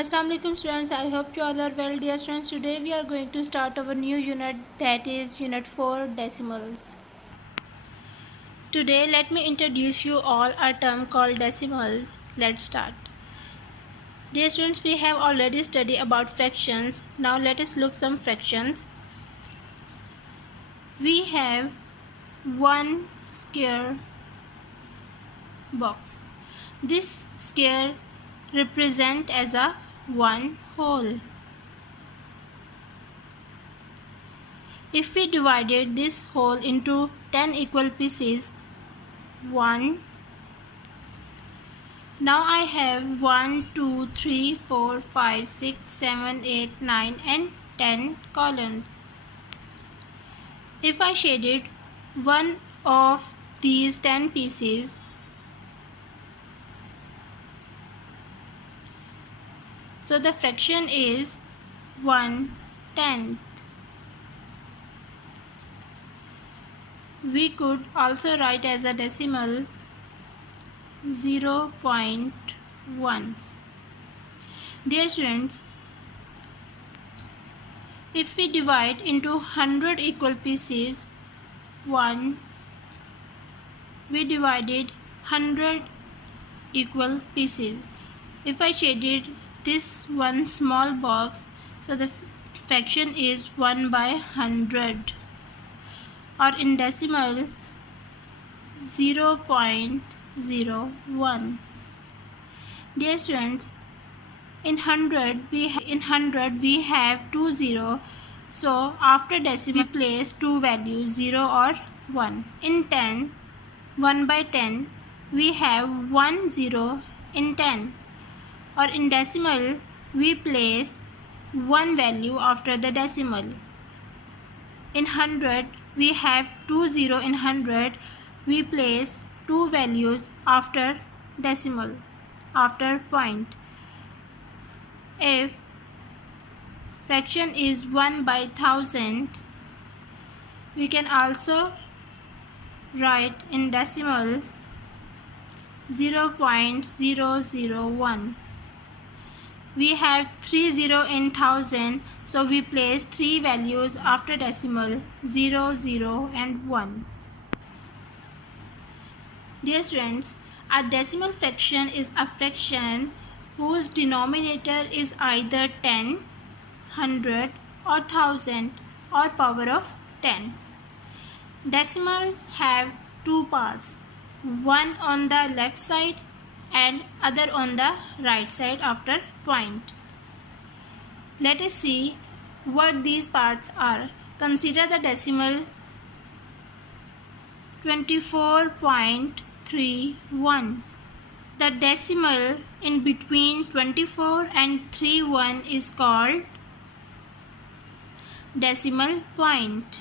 Assalamu alaikum students, I hope you all are well. Dear students, today we are going to start our new unit, that is unit 4 decimals. Today let me introduce you all a term called decimals. Let's start. Dear students, we have already studied about fractions. Now let us look some fractions. We have one square box. This square represents as a one whole. If we divided this whole into 10 equal pieces, 1. Now I have 1, 2, 3, 4, 5, 6, 7, 8, 9 and 10 columns. If I shaded one of these 10 pieces, so the fraction is 1/10. We could also write as a decimal 0.1. Dear students, if we divide into 100 equal pieces, 1, we divided 100 equal pieces. If I shaded this one small box, so the fraction is 1/100, or in decimal 0.01. Dear students, in 100 we have 2 0, so after decimal we place two values 0 or 1. In 10, 1/10, we have 1 0 in 10, or in decimal we place one value after the decimal. In 100 we have 2 0 in 100, we place two values after decimal, after point. If fraction is 1/1000, we can also write in decimal 0.001. We have 3 0 in 1000, so we place three values after decimal 0, 0 and 1. Dear students, a decimal fraction is a fraction whose denominator is either 10, 100 or 1000 or power of 10. Decimal have two parts, one on the left side and other on the right side after point. Let us see what these parts are. Consider the decimal 24.31. The decimal in between 24 and 31 is called decimal point.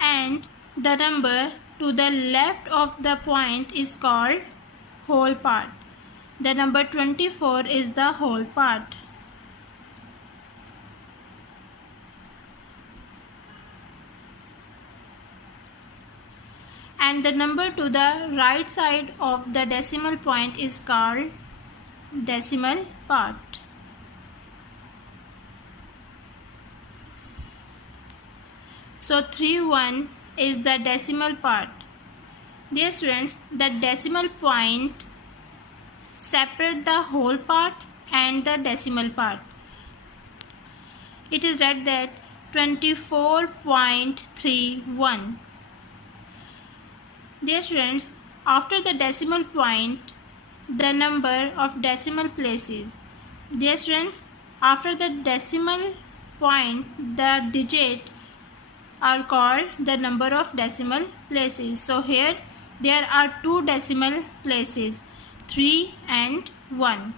And the number to the left of the point is called whole part. The number 24 is the whole part. And the number to the right side of the decimal point is called decimal part. So 31 is the decimal part. Dear students, the decimal point separate the whole part and the decimal part. It is read that 24.31. Dear students, after the decimal point, the number of decimal places. Dear students, after the decimal point, the digit are called the number of decimal places. So here there are two decimal places, 3 and 1.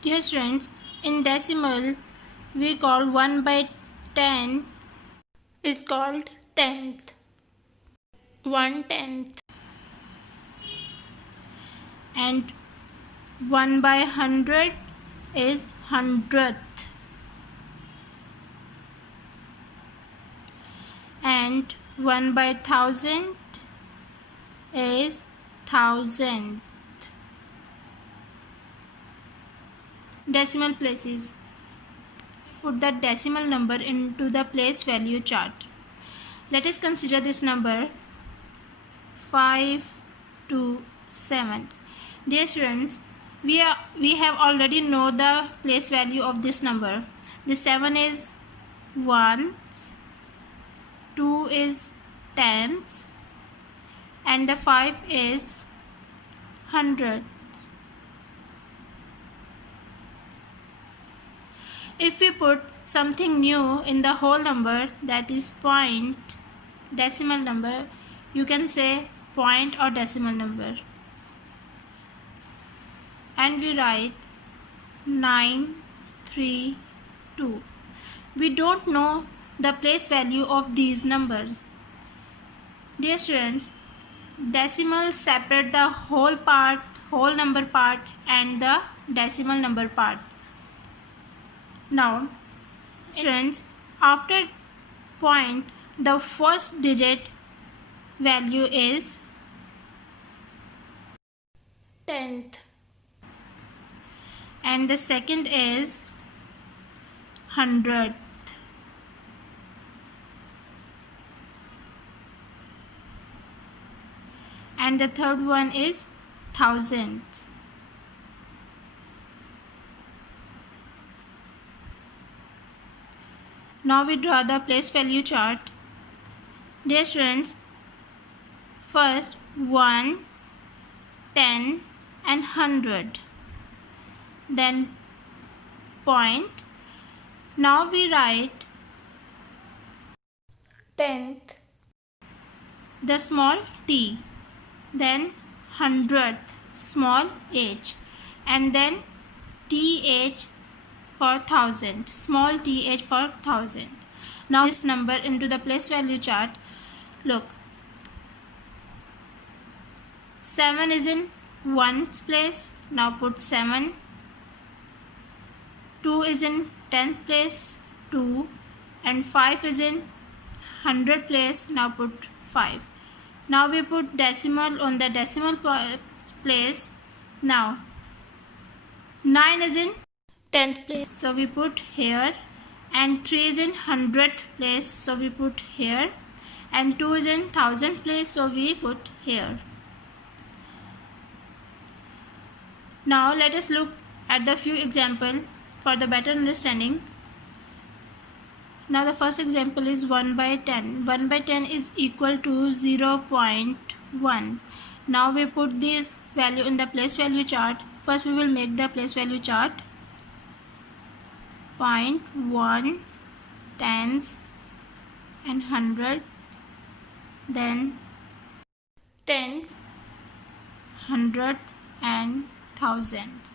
Dear students, in decimal we call 1/10 is called tenth, 1/10, and 1/100 is hundredth, and 1/1000 is thousandth. Decimal places. Put the decimal number into the place value chart. Let us consider this number 527. Dear students, we have already know the place value of this number. The 7 is ones, 2 is tenths, and the 5 is hundred. If we put something new in the whole number, that is point, decimal number, you can say point or decimal number. And we write 932. We don't know the place value of these numbers. Dear students, decimals separate the whole number part and the decimal number part. Now, students, after point, the first digit value is tenth, and the second is hundredth, and the third one is thousandth. Now we draw the place value chart. Dear students, first 1, 10 and 100. Then point. Now we write tenth, the small t, then hundredth, small h, and then th for thousand, small th for thousand. Now this number into the place value chart. Look, 7 is in ones place, now put 7. 2 is in 10th place, 2, and 5 is in 100 place, now put 5. Now we put decimal on the decimal place. Now 9 is in 10th place, so we put here, and 3 is in 100th place, so we put here, and 2 is in 1000th place, so we put here. Now let us look at the few examples for the better understanding. Now the first example is 1 by 10. 1 by 10 is equal to 0.1. Now we put this value in the place value chart. First we will make the place value chart. 0.1, tens and 100, then tens, 100th and 1000th.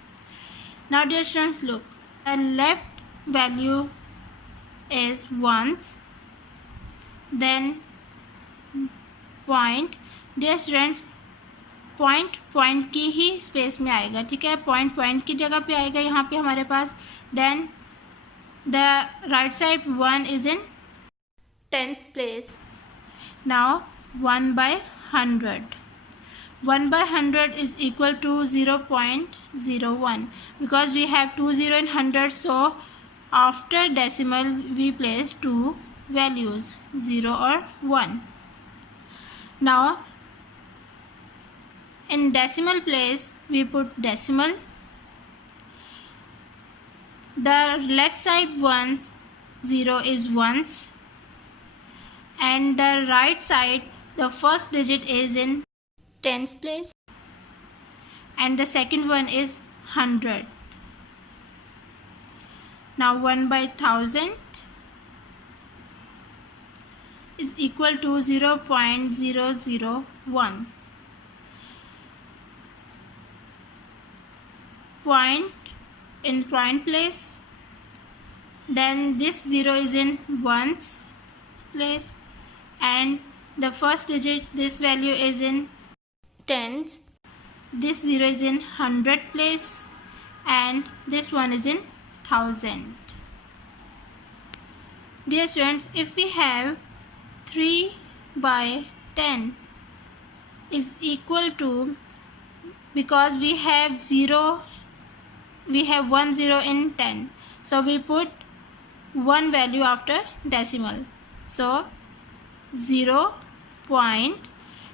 Now dear students, look, the left value is ones, then point. Dear students, point की ही space में आएगा, ठीक है, point की जगह पे आएगा यहाँ पे हमारे पास. Then the right side 1 is in 10th place. Now 1 by 100. 1 by 100 is equal to 0.01 because we have 20 in 100, so after decimal we place two values, 0 or 1. Now in decimal place we put decimal. The left side ones, 0 is ones, and the right side the first digit is in tens place and the second one is 100. Now 1 by 1000 is equal to 0.001. Point in point place, then this 0 is in ones place, and the first digit, this value is in tens, this 0 is in 100 place, and this one is in 1000. Dear students, if we have 3 by 10, is equal to, because we have 1 0 in 10, so we put one value after decimal, so 0 point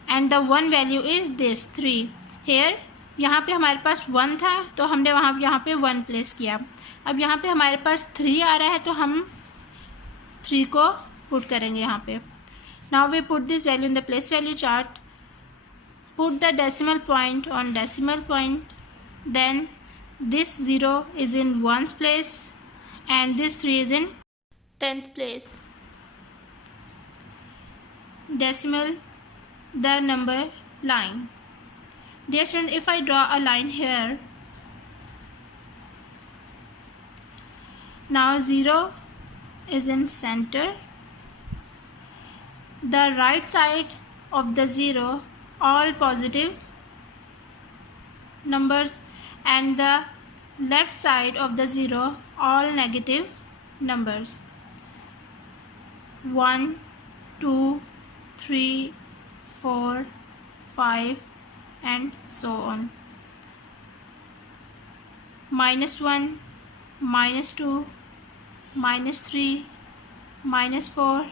and the one value is this 3. here यहाँ पे हमारे पास 1 था तो हमने यहाँ पे 1 place किया. अब यहाँ पे हमारे पास 3 आ रहा है तो हम 3 को पुट करेंगे यहाँ पे. Now we put this value in the place value chart, put the decimal point on decimal point, then this 0 is in 1's place and this 3 is in 10th place. Decimal the number line. Dear student, if I draw a line here, now 0 is in center, the right side of the 0 all positive numbers and the left side of the 0 all negative numbers. 1 2 3 4 5 and so on. -1 -2 -3 -4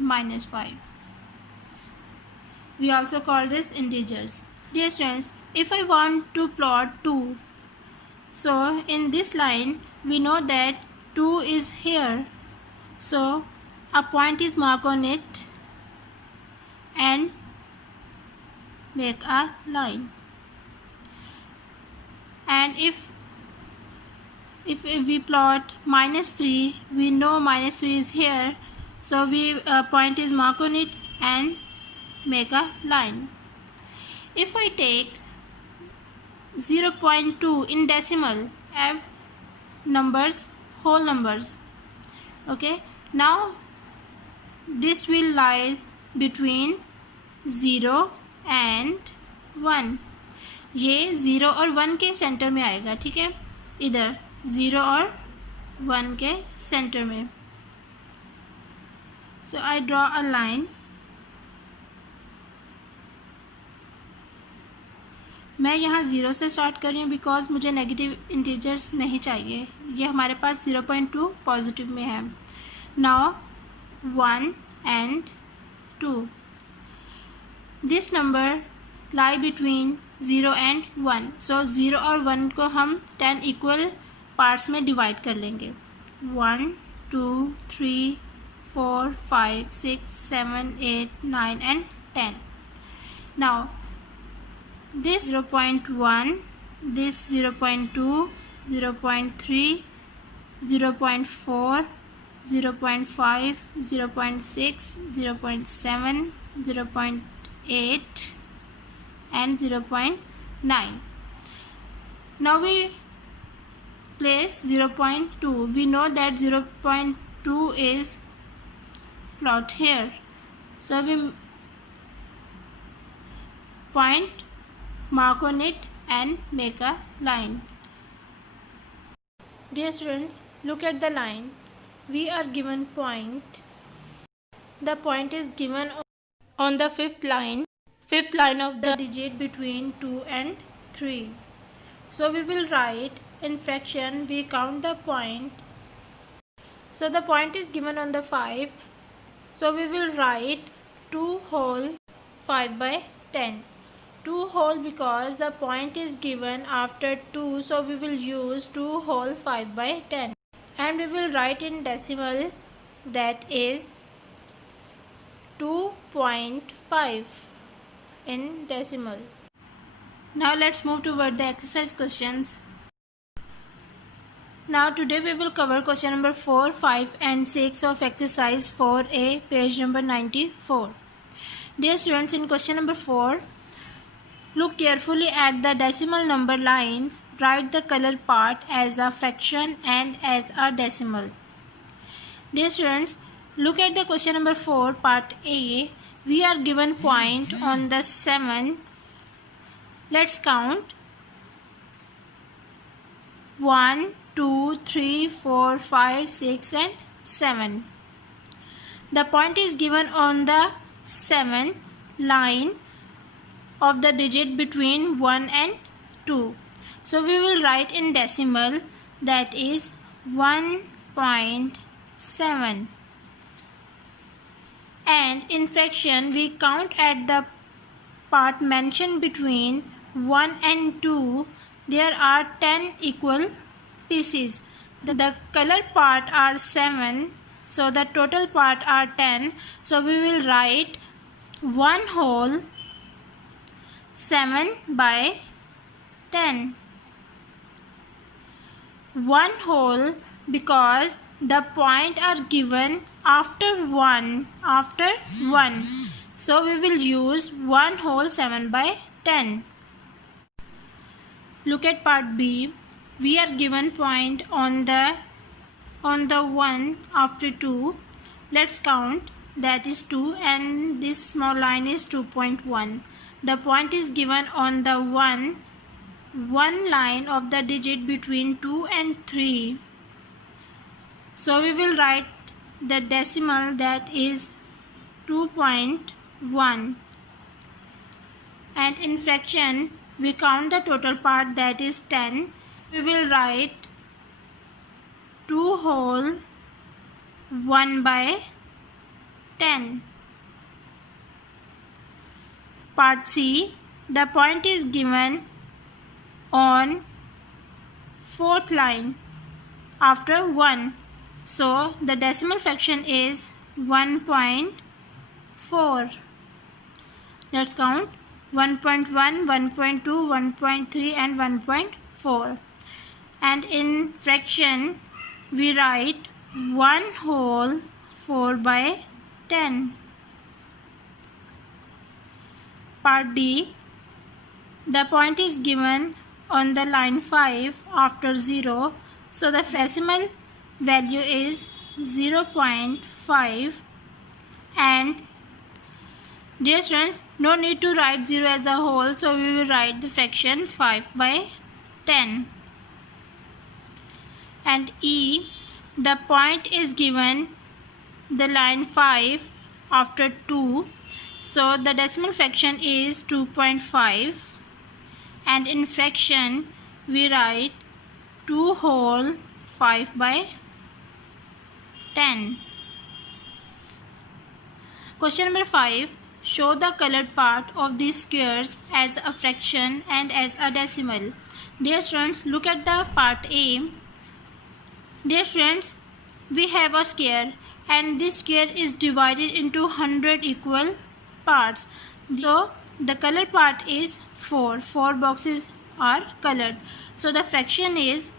-5. We also call this integers. Dear students, if I want to plot 2, so in this line we know that 2 is here, so a point is marked on it and make a line. And if we plot -3, we know -3 is here, so we point is marked on it and make a line. If I take 0.2 in decimal, have numbers, whole numbers, okay, now this will lie between 0 and 1. ये 0 और 1 के centre में आएगा, ठीक है, इधर 0 और 1 के सेंटर में. So I draw a line. मैं यहाँ 0 से स्टार्ट कर रही हूँ बिकॉज मुझे नेगेटिव इंटीजर्स नहीं चाहिए. ये हमारे पास 0.2 पॉजिटिव में है. Now 1 and 2. This number lie between 0 and 1. सो 0 और 1 को हम 10 इक्वल पार्ट्स में डिवाइड कर लेंगे. 1 2 3 4 5 6 7 8 9 and 10. Now this 0.1, this 0.2, 0.3, 0.4, 0.5, 0.6, 0.7, 0.8 and 0.9. Now we place 0.2. We know that 0.2 is plot here, so we point, mark on it and make a line. Dear students, look at the line. We are given point. The point is given on the fifth line of the digit between 2 and 3. So we will write in fraction, we count the point. So the point is given on the 5. So we will write 2 whole 5 by 10. 2 whole because the point is given after 2, so we will use 2 whole 5 by 10. And we will write in decimal, that is 2.5 in decimal. Now let's move toward the exercise questions. Now today we will cover question number 4, 5 and 6 of exercise 4A, page number 94. Dear students, in question number 4, look carefully at the decimal number lines. Write the color part as a fraction and as a decimal. Dear students, look at the question number 4, part A. We are given point on the 7. Let's count. 1, 2, 3, 4, 5, 6 and 7. The point is given on the 7 line. of the digit between 1 and 2. So we will write in decimal, that is 1.7. And in fraction we count at the part mentioned between 1 and 2. There are 10 equal pieces. The color part are 7, so the total part are 10. So we will write 1 whole 7 by 10. 1 whole because the point are given after 1. So we will use 1 whole 7 by 10. Look at part B. We are given point on the 1 after 2. Let's count, that is 2, and this small line is 2.1. The point is given on the 1 line of the digit between 2 and 3. So we will write the decimal, that is 2.1. And in fraction we count the total part, that is 10. We will write 2 whole 1 by 10. Part C. The point is given on 4th line after 1. So the decimal fraction is 1.4. Let's count 1.1, 1.2, 1.3 and 1.4. And in fraction we write 1 whole 4 by 10. Part D. The point is given on the line 5 after 0. So the decimal value is 0.5. And dear students, no need to write 0 as a whole, so we will write the fraction 5 by 10. And E. The point is given the line 5 after 2. So the decimal fraction is 2.5. And in fraction we write 2 whole 5 by 10. Question number 5. Show the colored part of these squares as a fraction and as a decimal. Dear students, look at the part A. Dear students, we have a square and this square is divided into 100 equal parts. So the color part is 4. 4 boxes are colored. So the fraction is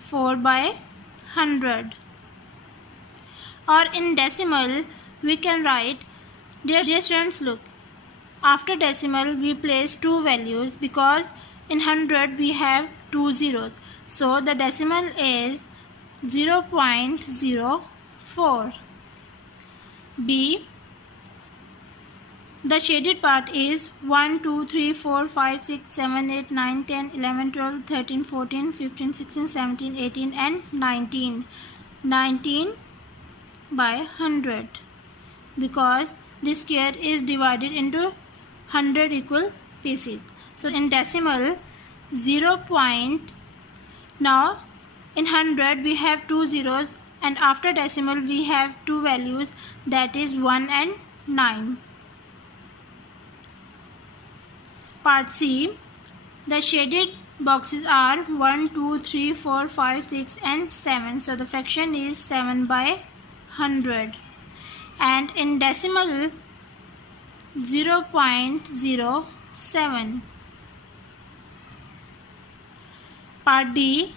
4 by 100. Or in decimal we can write, dear students, look, after decimal we place 2 values because in 100 we have 2 zeros. So the decimal is 0.04. B. The shaded part is 1, 2, 3, 4, 5, 6, 7, 8, 9, 10, 11, 12, 13, 14, 15, 16, 17, 18 and 19. 19 by 100 because this square is divided into 100 equal pieces. So in decimal 0. Now in 100 we have 2 zeros and after decimal we have 2 values, that is 1 and 9. Part C. The shaded boxes are 1, 2, 3, 4, 5, 6 and 7. So the fraction is 7 by 100. And in decimal 0.07. Part D.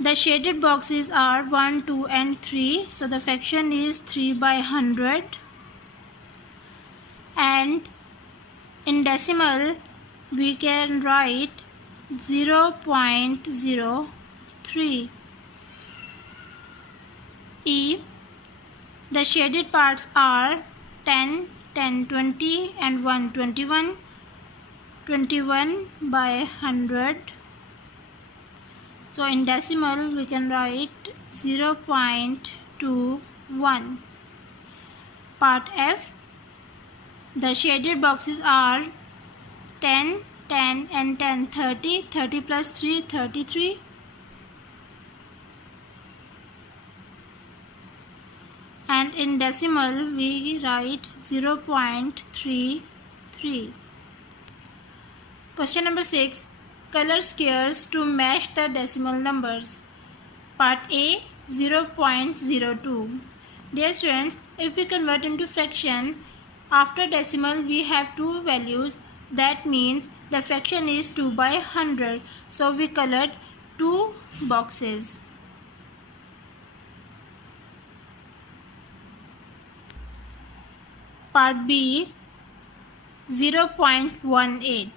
The shaded boxes are 1, 2 and 3. So the fraction is 3 by 100. And in decimal we can write 0.03. E. The shaded parts are 10, 10, 20 and 1, 21. 21 by 100. So in decimal we can write 0.21. Part F. The shaded boxes are 10, 10 and 10, 30, 30 plus 3, 33. And in decimal we write 0.33. Question number 6. Color squares to match the decimal numbers. Part A, 0.02. Dear students, if we convert into fraction, after decimal we have two values. That means the fraction is 2 by 100. So we colored two boxes. Part B, 0.18.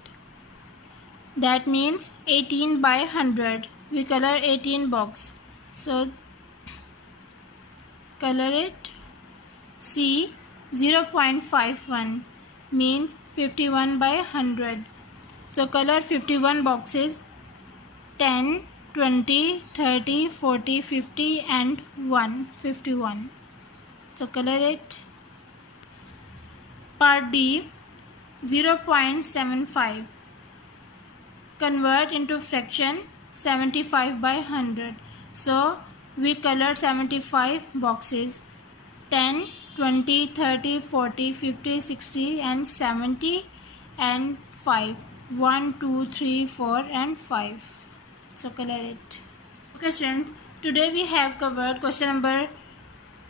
That means 18 by 100. We color 18 box. So color it. C, 0.51 means 51 by 100. So color 51 boxes. 10, 20, 30, 40, 50 and 1, 51. So color it. Part D, 0.75. Convert into fraction 75 by 100. So we colored 75 boxes. 10, 20, 30, 40, 50, 60 and 70 and 5. 1, 2, 3, 4 and 5. So color it. Okay students, today we have covered question number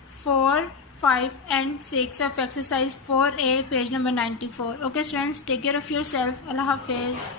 4, 5 and 6 of exercise 4A, page number 94. Okay students, take care of yourself. Allah Hafiz.